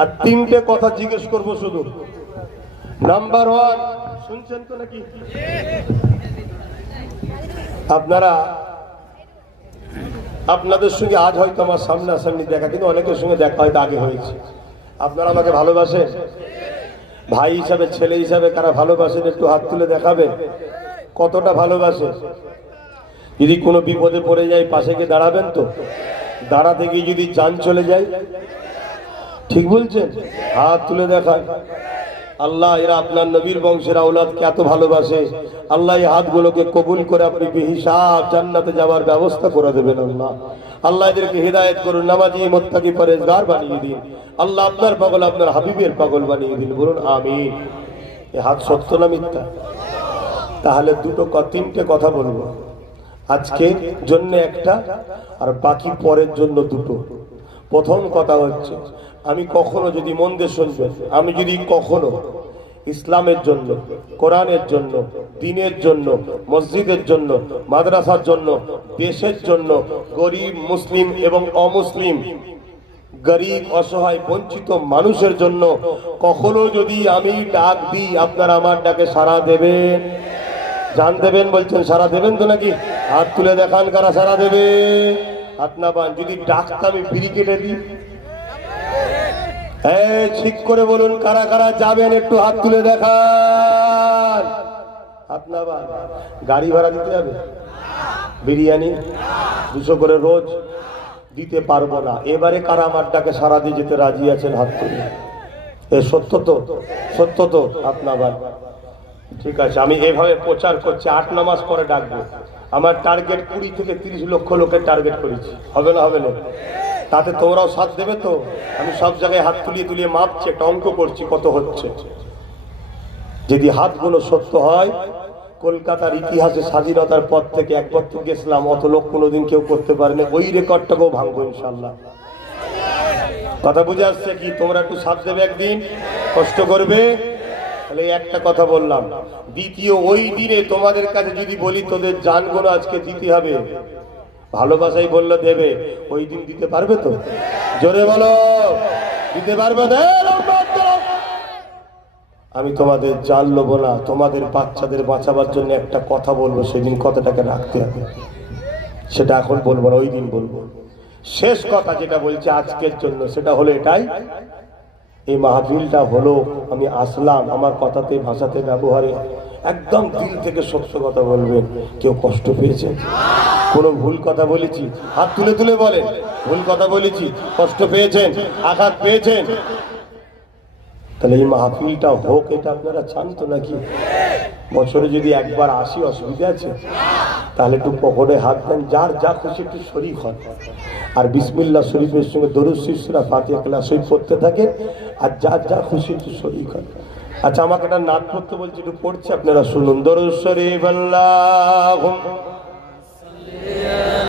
আর তিনটে কথা জিজ্ঞেস করবো শুধু। নাম্বার ওয়ান, শুনছেন তো নাকি আপনারা? আপনাদের সঙ্গে আজ হয়তো আমার সামনাসামনি দেখা, কিন্তু অনেকের সঙ্গে দেখা হয়তো আগে হয়েছে। আপনারা আমাকে ভালোবাসেন? ভাই হিসাবে, ছেলে হিসাবে কারা ভালোবাসেন একটু হাত তুলে দেখাবে কতটা ভালোবাসে। যদি কোনো বিপদে পড়ে যায় পাশে গিয়ে দাঁড়াবেন তো? দাঁড়াতে গিয়ে যদি জান চলে যায়, ঠিক বলছেন? হাত তুলে দেখায়। আল্লাহ এরা আপনার নবীর বংশের আওলাদকে এত ভালোবাসে, আল্লাহ এই হাতগুলোকে কবুল করে আপনি বেহিসাব জান্নাতে যাওয়ার ব্যবস্থা করে দেবেন। আল্লাহ আল্লাহ এদেরকে হিদায়েত করুন, নামাজি মুত্তাকি পরেজগার বানিয়ে দিন। আল্লাহ আপনার পাগল আপনার হাবিবের পাগল বানিয়ে দিন, বলুন আমিন। এই হাত সত্য না মিথ্যা? তাহলে তিনটে কথা বলবো, আজকে জন্য একটা আর বাকি পরের জন্য দুটো। প্রথম কথা হচ্ছে, আমি কখনো, যদি মন দিয়ে শুনবেন, আমি যদি কখনো ইসলামের জন্য, কোরআনের জন্য, দ্বীনের জন্য, মসজিদের জন্য, মাদ্রাসার জন্য, দেশের জন্য, গরিব মুসলিম এবং অমুসলিম, গরিব অসহায় বঞ্চিত মানুষের জন্য কখনো যদি আমি ডাক দিই, আপনারা আমার ডাকে সাড়া দেবেন? জান দেবেন? বলছেন সাড়া দেবেন তো নাকি? হাত তুলে দেখান কারা সাড়া দেবে। হাত না পান। যদি ডাকটা আমি ফিরি কেটে দিই, ঠিক করে বলুন কারা কারা যাবেন, একটু হাত তুলে দেখান। হাত না পান। গাড়ি ভাড়া দিতে হবে? বিরিয়ানি 200 করে রোজ দিতে পারবো না। এবারে কারা আমার ডাকে সাড়া দিয়ে যেতে রাজি আছেন? হাত তুলে। সত্য তো? সত্য তো? হাত না পান। ঠিক আছে, আমি এভাবে প্রচার করছি, 8 নামাজ পরে ডাকবো। আমার টার্গেট 20 থেকে 30 লক্ষ লোকের টার্গেট করেছি। হবে না? হবে না? তাতে তোমরাও সাথ দেবে তো? আমি সব জায়গায় হাত তুলিয়ে তুলিয়ে মাপছি, একটা অঙ্ক করছি কত হচ্ছে। যদি হাতগুলো সত্য হয়, কলকাতার ইতিহাসে স্বাধীনতার পর থেকে একবার তো গেছিলাম, অত লোক কোনোদিন কেউ করতে পারেনি, ওই রেকর্ডটাকেও ভাঙবো ইনশাল্লাহ। কথা বুঝে আসছে কি? তোমরা একটু সাথ দেবে, একদিন কষ্ট করবে। তাহলে একটা কথা বললাম। দ্বিতীয়, ওই দিনে তোমাদের কাছে যদি বলি তোদের জানগুলো আজকে দিতে হবে, ভালোবাসাই বললে দেবে, ওই দিন দিতে পারবে তো? জোরে বলো, দিতে পারবে? আমি তোমাদের জান নেবো না, তোমাদের বাচ্চাদের বাঁচাবার জন্য একটা কথা বলবো, সেদিন কথাটাকে রাখতে হবে। সেটা এখন বলবো না, ওই দিন বলবো। শেষ কথা যেটা বলছি আজকের জন্য, সেটা হলো এটাই, এই মাহফিলটা হলো, আমি আসলাম, আমার কথাতে, ভাষাতে, ব্যবহারে একদম দিল থেকে সত্য কথা বলবেন। কেউ কষ্ট পেয়েছেন? কোনো ভুল কথা বলেছি? হাত তুলে তুলে বলেন। ভুল কথা বলেছি? কষ্ট পেয়েছেন? আঘাত পেয়েছেন? তাহলে এই মাহফিলটা হোক, এটা আপনারা চান তো নাকি? বছরে যদি একবার আসি, অসুবিধা আছে? তাহলে একটু পকেটে হাত দেন, যার যা খুশি একটু শরীফ হন, আর বিসমিল্লাহ শরীফের সঙ্গে দরুদ শরীফ, সূরা ফাতিহা ক্লাস পড়তে থাকেন, আর যার যা খুশি একটু শরীফ হন। আচ্ছা, আমাকে একটা নাত পড়তে বলছি, একটু পড়ছি, আপনারা শুনুন। দরুদ শরীফ আল্লাহুম্মা